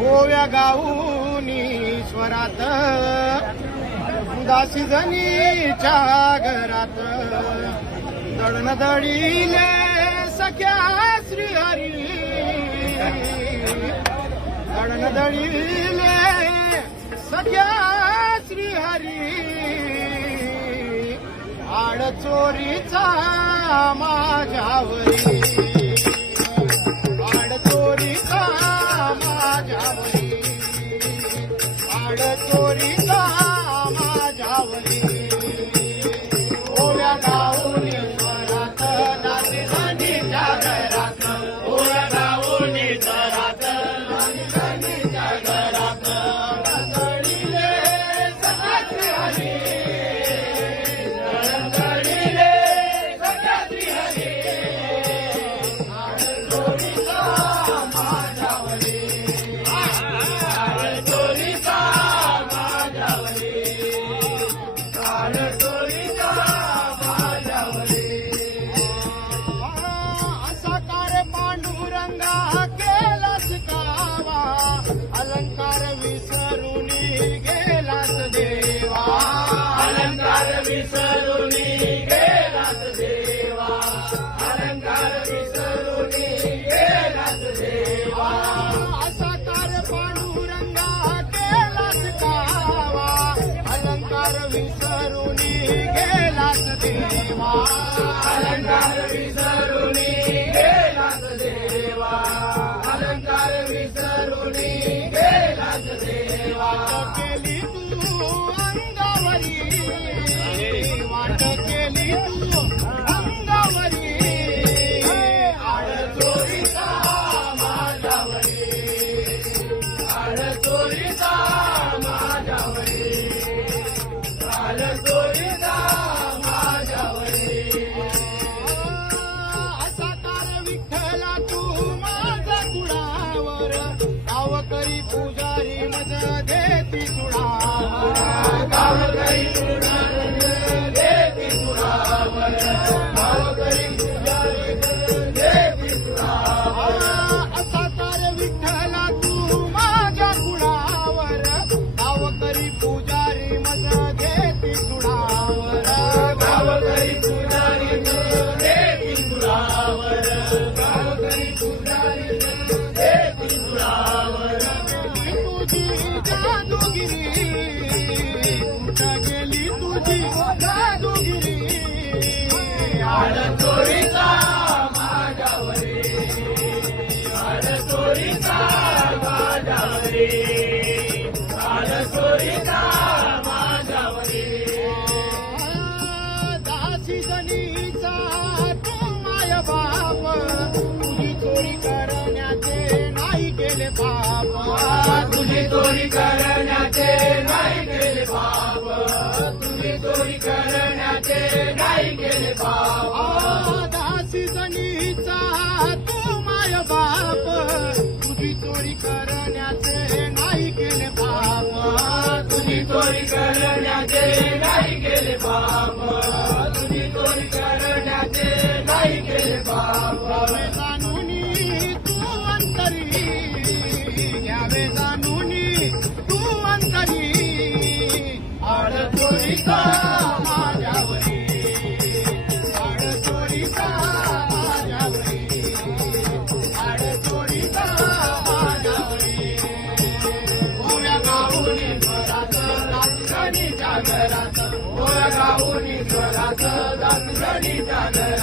ओव्या गाऊनी स्वरात दासी जनीच्या घरात दळण दळीले सख्या श्रीहरी दळण दळीले सख्या श्रीहरी आड चोरीचा माझ्यावरी आड चोरीचा माझ्यावरी आड चोरीचा माझ्यावरी ओव्या गाऊनी स्वरात दासी जनीच्या घरात ओव्या गाऊनी स्वरात दासी जनीच्या घरात दळीले सख्या श्रीहरी अलंकार विसरून गेलास देवा अलंकार विसरून गेलास देवा अलंकार विसरून गेलास देवा असा कार पांडुरंगा केलास कावा अलंकार विसरून गेलास देवा अलंकार विसरून गेलास देवा अलंकार विसरून गेलास देवा केली तू अंगावरी वाट केली तू अंगावरी आड चोरीचा माझ्यावरी आड चोरीचा माझ्यावरी आड चोरीचा माझ्यावरी असा कार विठ्ठला तू माझ्या कुडावर गावकरी पुजारी मज देती सुडावर गावकरी पुजारी देती सुडावर गावकरी पुजारी देती सुडावर असा कार विठ्ठला तू माझ्या कुडावर गावकरी पुजारी मज देती सुडावर गावकरी पुजारी देती सुडावर गावकरी पुजारी देती सुडावर तुझी जादूगिरी कुठं गेली तुझी जादूगिरी आड चोरीचा माझ्यावरी आड चोरीचा माझ्यावरी आड चोरीचा माझ्यावरी दासी जनीचा तू माय बाप तुझी चोरी करण्याचे नाही केले पाप तुझी चोरी करण्याचे नाही केले पाप तुझी चोरी करण्याचे नाही केले पाप दासी जनीचा तू माय बाप तुझी चोरी करण्याचे नाही केले पाप तुझी चोरी करण्याचे नाही केले पाप तुझी चोरी करण्याचे नाही केले पाप जाणूनी तू अंतरी घ्यावे जाणूनी तू अंतरी आड चोरीचा माझ्यावरी आड चोरीचा माझ्यावरी आड चोरीचा माझ्यावरी ओव्या गाऊनी स्वरात दासी जनीच्या घरात ओव्या गाऊनी स्वरात दासी जनीच्या घरात